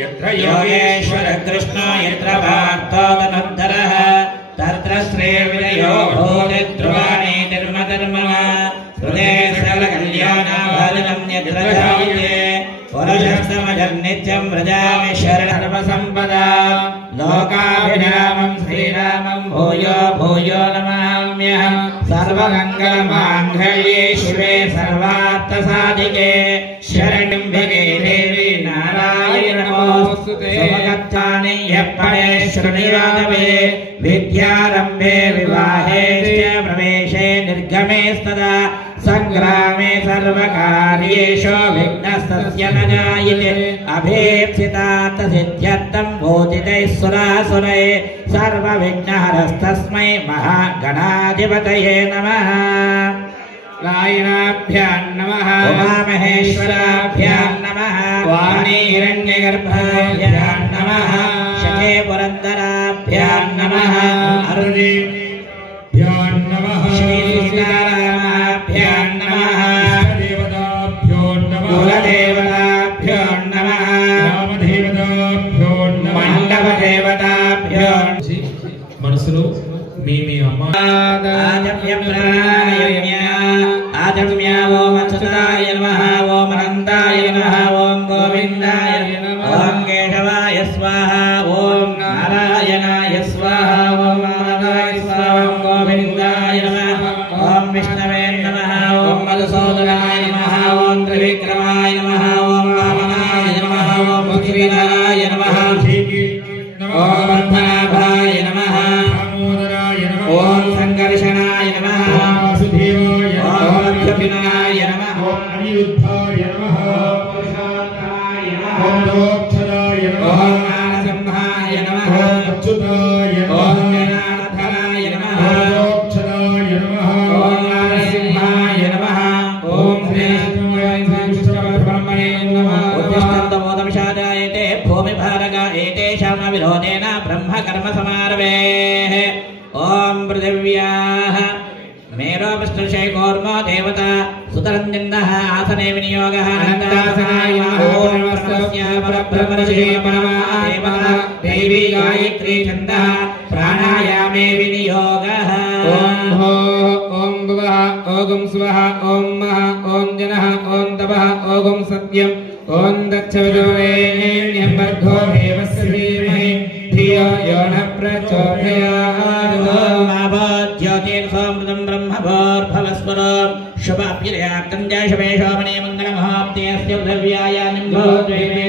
यत्र योगेश्वर कृष्णो यत्र पार्थो धनुर्धरः तत्र श्रीर्विजयो भूति ध्रुवाणि धर्मधर्मः हृदे सकलकल्याणभाजनं यत्र जायते पुरुषस्तमजन्नित्यं व्रजामि शरणसर्वसम्पदा लोकाभिरामं श्रीरामं भूयो भूयो नमाम्यहं सर्वमङ्गलमाङ्गल्ये शिवे सर्वार्थसाधिके शरण्यम्बिके देवी नारायण नमोस्तुते सुभगत्तानि यः परे शृणुयादवे विद्यारम्भे विवाहे प्रवेशे निर्गमे स्तदा संग्रामे सर्वकार्येषु विघ्नस्तस्य न जायते अभीप्सितात् सिद्ध्यर्थं भूतितैः सुरासुरैः सर्वविघ्नहरस्तस्मै महागणाधिपतये नमः। नारायणाभ्यां नमः उमामहेश्वराभ्यां नमः वाणी हिरण्यगर्भाभ्यां नमः शके पुरन्दराभ्यां नमः अरुणेभ्यां नमः श्रीसीतारामाभ्यां नमः देवताभ्यो नमः कुलदेवताभ्यो नमः रामदेवताभ्यो नमः मंडपदेवताभ्यो मनसुलो మీ అమ్మ आदम्या ओम अच्युताय नमः ओम अनन्ताय नमः ओम गोविन्दाय नमः ओम केशवाय स्वाहा ओम नारायणाय स्वाहा ओम माधवाय स्वाहा ओम गोविन्दाय नमः ओम विष्णवे नमः ओम मधुसूदनाय नमः ओम त्रिविक्रमाय नमः ओम वामनाय नमः ओम भुजविनाय नमः ओम पद्मनाभाय नमः ओम संकर्षणाय नमः ओम अभ्युपनाय नमः ओम अनिरुद्धाय नमः ओम प्रशांताय नमः ओम लोकक्षदाय नमः ओम मानसंहाय नमः ओम अच्युताय नमः ओम ज्ञानार्थाय नमः ओम लोकक्षदाय नमः ओम नारसिंहाय नमः ओम श्रीकृष्णब्रह्मणे नमः उत्तिष्ठन्तमोदमशादायते भूमिभारगा एतेषां विरोधेन ब्रह्म कर्म समारवेः ओम पृथिव्याः मेरो विष्णुषे कौर्मो देवता सुतरञ्जनः आसने विनियोगः अनन्तासनाय ओम नमस्तस्या परब्रह्मर्षिः परमा देवता देवी गायत्री छन्दः प्राणायामे विनियोगः ओम हो ओम भुवः ओम स्वः ओम महा ओम जनः ओम तपः ओम सत्यं ओम दक्षविदोरेण्यं भर्गो देवस्य धीमहि धियो यो न प्रचोदयात् ओम ज्योतिर्होमृतं ब्रह्मभोर्भवस्वरं शुभाभ्युदयाक्तं जय शुभे शोभने मङ्गलमहाप्ते अस्य पृथिव्याय निम्भो द्वैमे